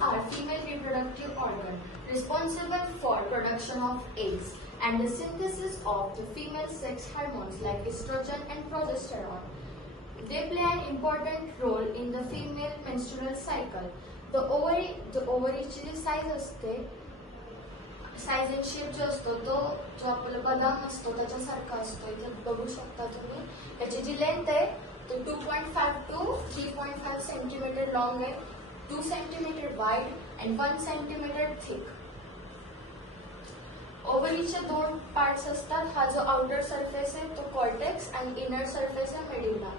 are female reproductive organ responsible for production of eggs and the synthesis of the female sex hormones like estrogen and progesterone. They play an important role in the female menstrual cycle. The ovaryची जी size असते, size and shape जो असतो तो जो आपला बदाम असतो त्याच्यासारखा असतो. इथे बघू शकता तुम्ही. त्याची जी लेंथ आहे तो 2.5 to 3.5 सेंटीमीटर लॉंग आहे, 2 centimetre wide and 1 centimetre thick. ओव्हरीचे दोन पार्ट्स असतात. हा जो आउटर सरफेस आहे तो कॉर्टेक्स आणि इनर सरफेस आहे मेड्युला.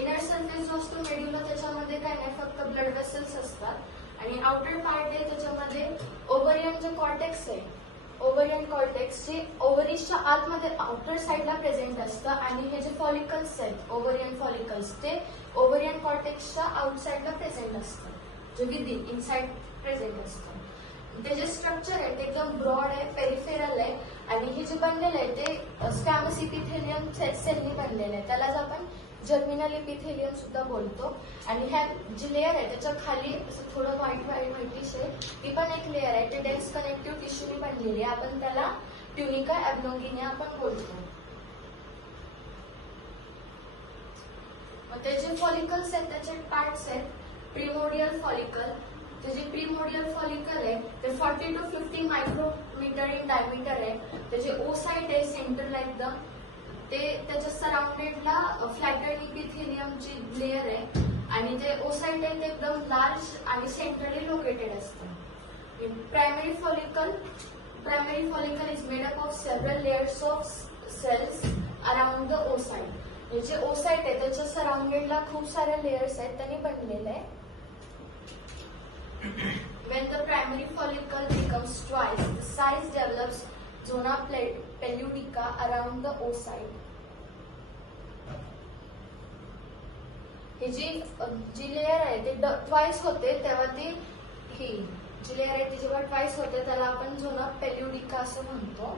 इनर सरफेस जो असतो मेड्युला त्याच्यामध्ये काय नाही, फक्त ब्लड वेसल्स असतात. आणि आउटर पार्ट आहे त्याच्यामध्ये ओव्हरियन जो कॉर्टेक्स आहे, ओव्हरियन कॉर्टेक्स जे ओव्हरीजच्या आतमध्ये आउटर साइडला प्रेझेंट असतं आणि हे जे फॉलिकल्स आहेत ओव्हरियन फॉलिकल्स ते ओव्हरियन कॉर्टेक्सच्या आउटसाइडला प्रेझेंट असतं, जे विदिन इनसाइड प्रेझेंट असतं. ते जे स्ट्रक्चर आहे ते एकदम ब्रॉड आहे, पेरिफेरल आहे आणि हे जे बनलेलं आहे ते स्कॅमस इपिथेलियम सेलनी बनलेलं आहे. त्यालाच आपण जर्मिनल इपिथेलियम सुद्धा बोलतो. आणि ह्या जी लेअर आहे त्याच्या खाली असं थोडं व्हाईटिश आहे, ती पण एक लेअर आहे, ते डेन्स कनेक्टिव्ह टिश्यूनी बनलेली आहे. आपण त्याला ट्युनिका ऍबलोंगिना आपण बोलतो. मग ते जे फॉलिकल्स आहेत त्याचे पार्ट्स आहेत. प्रिमोडियल फॉलिकल, ते जे प्रिमोडियल फॉलिकल आहे ते 40 to 50 मायक्रोमीटर इन डायमीटर आहे. त्याचे ओसाइट आहे सेंटरला एकदम, ते त्याच्या सराउंडेडला फ्लॅटेड इपिथेलियमची लेअर आहे आणि ते ओसाइट आहे ते एकदम लार्ज आणि सेंट्रली लोकेटेड असतं. Primary follicle is made up of several layers of cells around the oocyte. जे ओसाइट आहे त्याच्या सराउंडेडला खूप साऱ्या लेयर्स आहेत, त्यांनी बनलेलं आहे. When the primary follicle becomes twice the size develops zona pelludica around the oocyte. हे जी लेअर आहे ते ट्वाइस होते तेव्हा ती ही जी लेअर आहे ती जेव्हा ट्वाइस होते त्याला आपण झोना पेल्युडिका असं म्हणतो.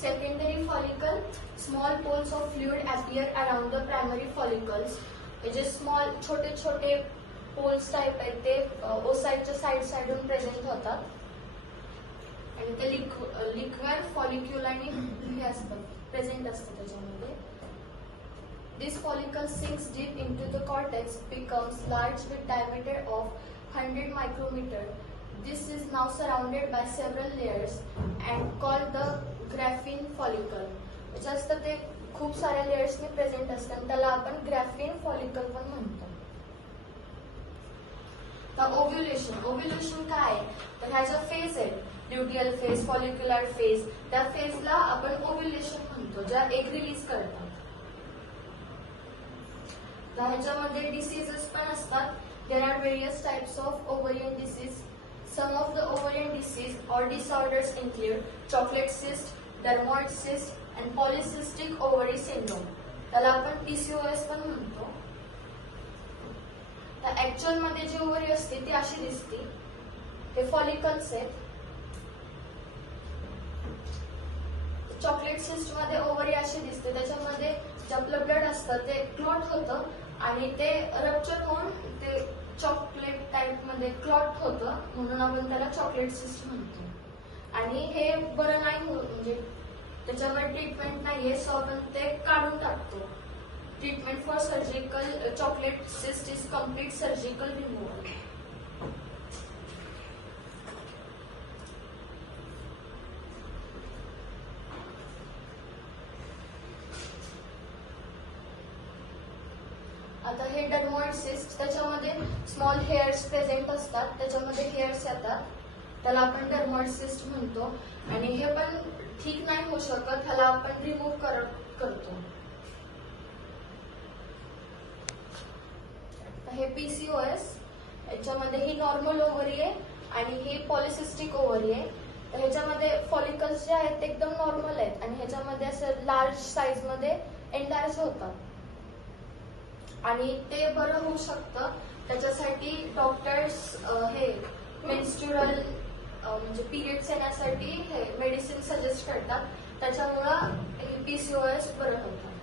Secondary follicle, small poles of fluid appear around the primary follicles. हे जे स्मॉल छोटे छोटे पोल्स टाइप आहेत ते ओसाइटच्या साइडून प्रेझेंट होतात आणि ते लिक्विड फॉलिक्युल आणि हे असतं प्रेझेंट असतं त्याच्यामध्ये. This follicle sinks deep into the cortex, becomes large with diameter of 100 micrometer. This is now surrounded by several layers and called the graphene follicle. जे असतं ते खूप साऱ्या लेयर्सनी प्रेझेंट असतात, त्याला आपण ग्राफिन फॉलिकल पण म्हणतो. तर ओव्ह्युलेशन काय आहे तर ह्या ज्या फेज आहेत ल्युटियल फेज, फॉलिक्युलर फेज, त्या फेजला आपण ओव्ह्युलेशन म्हणतो, ज्या एग रिलीज करतात. तर ह्याच्यामध्ये डिसीजेस पण असतात. There are various types of ovarian disease. Some of the ovarian disease or disorders include chocolate cyst, dermoid cyst, and polycystic ovary syndrome. त्याला आपण PCOS पण म्हणतो. तर ऍक्च्युअल मध्ये जी ओव्हरी असते ती अशी दिसते, हे फॉलिकल्स आहेत. चॉकलेट सिस्ट मध्ये ओव्हरी अशी दिसते, त्याच्यामध्ये जे आपलं ब्लड असतं ते क्लॉट होतं आणि ते रप्चर होऊन ते चॉकलेट टाइप मध्ये क्लॉट होतं, म्हणून आपण त्याला चॉकलेट सिस्ट म्हणतो. आणि हे बरं नाही म्हणजे त्याच्यावर ट्रीटमेंट नाहीये, सो आपण ते काढून टाकतो. Treatment for surgical chocolate cyst is complete surgical removal. आता हे डर्मॉइड सिस्ट, त्याच्यामध्ये स्मॉल हेअर्स प्रेझेंट असतात, त्याच्यामध्ये हेअर्स येतात, त्याला आपण डर्मॉइड सिस्ट म्हणतो. आणि हे पण ठीक नाही होऊ शकत, ह्याला आपण रिमूव्ह करतो. हे PCOS, याच्यामध्ये ही नॉर्मल ओव्हरी आहे आणि ही पॉलिसिस्टिक ओव्हरी आहे. तर ह्याच्यामध्ये फॉलिकल्स जे आहेत ते एकदम नॉर्मल आहेत आणि ह्याच्यामध्ये असं लार्ज साईज मध्ये एनलार्ज होतात आणि ते बरं होऊ शकतं. त्याच्यासाठी डॉक्टर्स हे मेन्स्ट्रुअल म्हणजे पिरियड्स येण्यासाठी हे मेडिसिन सजेस्ट करतात, त्याच्यामुळं PCOS बरं होतं.